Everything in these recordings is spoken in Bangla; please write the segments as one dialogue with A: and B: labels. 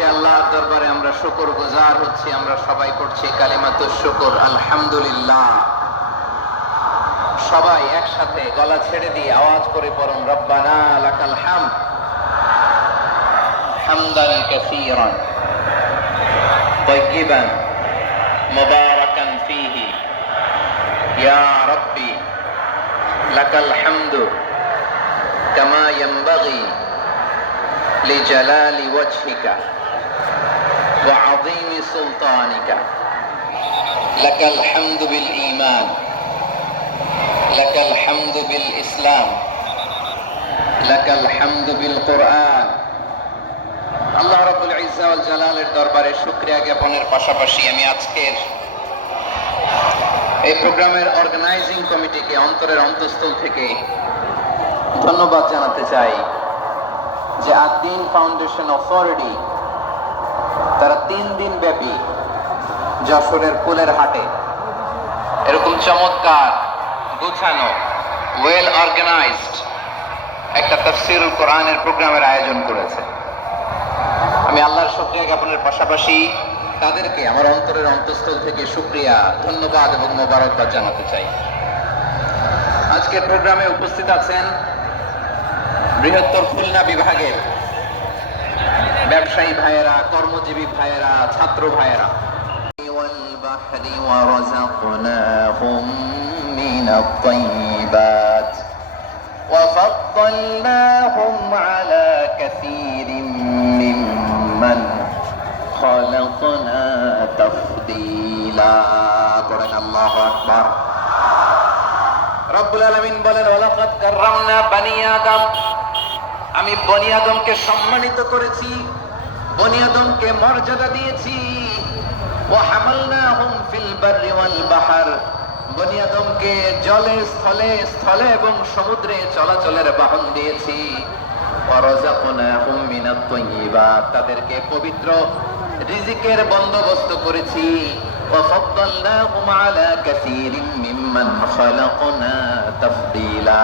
A: সে আল্লাহর দরবারে আমরা শুকর গুজার হচ্ছি আমরা সবাই করছি কালিমাতু শুকর আলহামদুলিল্লাহ সবাই একসাথে গলা ছেড়ে দিয়ে আওয়াজ করে পড়ুন রব্বানা লাকাল হাম হামদান কাসীরান طيبا مباركا فيه يا ربي لك الحمد كما ينبغي لجلال وجهك وعظيم سلطانك لك الحمد بالإيمان لك الحمد بالإسلام لك الحمد بالقرآن আল্লাহ রাব্বুল ইজ্জা ওয়াল জালালের দরবারে শুকরিয়া জ্ঞাপনের পাশাপাশি আমি আজকের এই প্রোগ্রামের অর্গানাইজিং কমিটিকে অন্তরের অন্তঃস্থল থেকে ধন্যবাদ জানাতে চাই যে আদিন ফাউন্ডেশন অথরিটি তারা তিন দিন ব্যাপী যশোরের কুলের হাটে। এরকম চমৎকার গুছানো ওয়েল অর্গানাইজড একটা তফসিরুল কোরআনের প্রোগ্রামের আয়োজন করেছে। আমি আল্লাহর শুক্রিয়া জ্ঞাপনের পাশাপাশি তাদেরকে আমার অন্তরের অন্তঃস্থল থেকে শুক্রিয়া, ধন্যবাদ এবং মোবারকবাদ জানাতে চাই। আজকের প্রোগ্রামে উপস্থিত আছেন বৃহত্তর খুলনা বিভাগের ব্যবসায়ী ভাইয়েরা কর্মজীবী ভাইয়েরা ছাত্র ভাইয়েরা والبحر ورزقناهم من الطيبات وفضلناهم على كثير ممن خلقنا تفضيلا قرن الله أكبر রব্বুল আলামিন বলেন ওয়ালাকাদ কাররামনা বানি আদম আমি বনি আদমকে সম্মানিত করেছি বনি আদমকে মর্যাদা দিয়েছি। ওয়া হামালনাহুম ফিল বাহর। বনি জলে, স্থলে স্থলে এবং সমুদ্রে চলাচলের বাহন দিয়েছি। তাদেরকে পবিত্র রিজিকের বন্দোবস্ত করেছি। কাসীরিম মিম্মান খালাকনা তাফদীলা।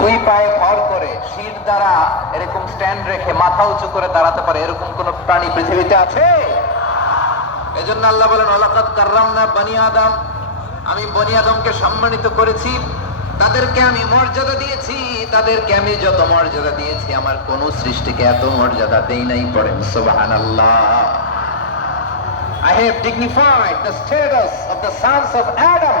A: দুই পায়ে ভর করে শির দ্বারা এরকম স্ট্যান্ড রেখে মাথা উঁচু করে দাঁড়াতে পারে, এরকম কোন প্রাণী পৃথিবীতে আছে? এজন্য আল্লাহ বলেন আলাকাত কার্রাম না বানি আদম। আমি বনি আদমকে সম্মানিত করেছি। তাদেরকে আমি মর্যাদা দিয়েছি। তাদেরকে আমি যত মর্যাদা দিয়েছি, আমার কোন সৃষ্টিকে এত মর্যাদা দেই নাই পড়েন সুবাহান আল্লাহ I have dignified the status of the sons of Adam.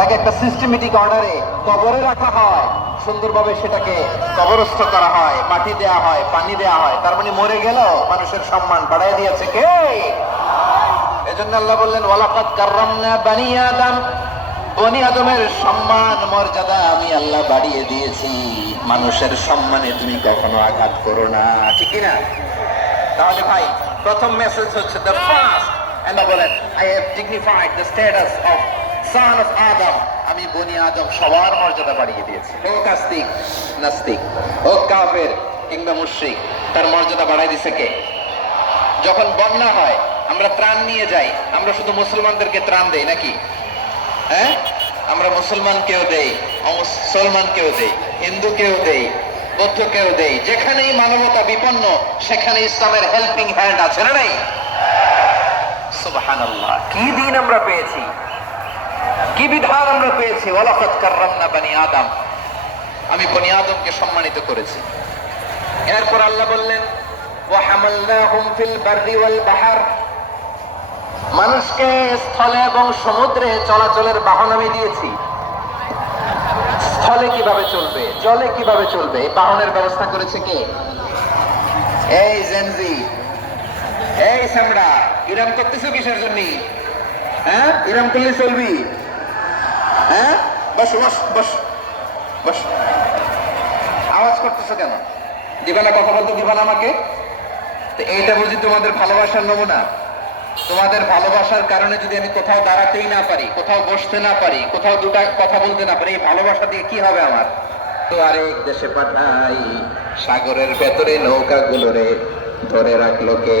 A: তাকে একটা সিস্টেমেটিক অর্ডারে কবরে রাখা হয়। সুন্দরভাবে সেটাকে কবরস্থ করা হয়, মাটি দেয়া হয়, পানি দেয়া হয়। তার মানে মরে গেল, মানুষের সম্মান বাড়াই দিয়েছে কে? এজন্য আল্লাহ বললেন ওয়ালাফাত ওয়ালাকাত কাররামনা বানি আদম। বনি আদমের সম্মান, মর্যাদা আমি আল্লাহ বাড়িয়ে দিয়েছি। মানুষের সম্মানে তুমি কখনো আঘাত করো না, ঠিক না তাহলে ভাই, প্রথম মেসেজ হচ্ছে দ্য ফার্স্ট এন্ড বলেন I have dignified the status of son of Adam. আমি বনি আদম সবার মর্যাদা বাড়িয়ে দিয়েছি। হোক আস্তিক নাস্তিক হোক কাফের কিংবা মুশরিক, তার মর্যাদা বাড়াই দিছে কে? যখন বন্যা হয়, আমরা ত্রাণ নিয়ে যাই। আমরা শুধু মুসলমানদেরকে ত্রাণ দেই নাকি? হ্যাঁ? আমরা মুসলমানকেও দেই মুসলমানকেও দেই, হিন্দুকেও দেই, বৌদ্ধকেও দেই। যেখানেই মানবতা বিপন্ন সেখানে ইসলামের হেল্পিং হ্যান্ড আছে না নাই? সুবহানাল্লাহ। কি দিন আমরা পেয়েছি? কি বিধান আমরা পেয়েছি? ওয়ালাকাত কাররামনা বানি আদম। আমি বনি আদমকে সম্মানিত করেছি। এরপর আল্লাহ বললেন ফিল মানুষকে স্থলে এবং সমুদ্রে চলাচলের বাহন আমি দিয়েছি। স্থলে কীভাবে চলবে? জলে কীভাবে চলবে? এই বাহনের ব্যবস্থা করেছে কে? এই জেনজি এই সামড়া, ইরাম করতেছো কিসের জন্য? হ্যাঁ? ইরাম করলে চলবি। হ্যাঁ? বস বস বস বস। আওয়াজ করতেছো কেন? দিবানা কথা বলতে দিবানা আমাকে? তো এইটা বুঝি তোমাদের ভালোবাসার নমুনা? তোমাদের ভালোবাসার কারণে যদি আমি কোথাও দাঁড়াতেই না পারি, কোথাও বসতে না পারি, কোথাও দুটা কথা বলতে না পারি, এই ভালোবাসা দিয়ে কি হবে আমার? তো আরেক দেশে পাঠাই, সাগরের ভেতরে নৌকাগুলোরে ধরে রাখল কে?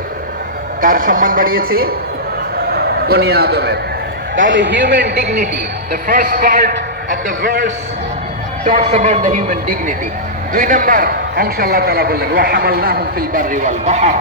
A: কার সম্মান বাড়িয়েছি? বনি আদমের। তাহলে human dignity the first part of the verse talks about the human dignity দুই নম্বর, অংশ আল্লাহ তালা বললেন, ওয়া হামাল না হুম ফিল বাহর।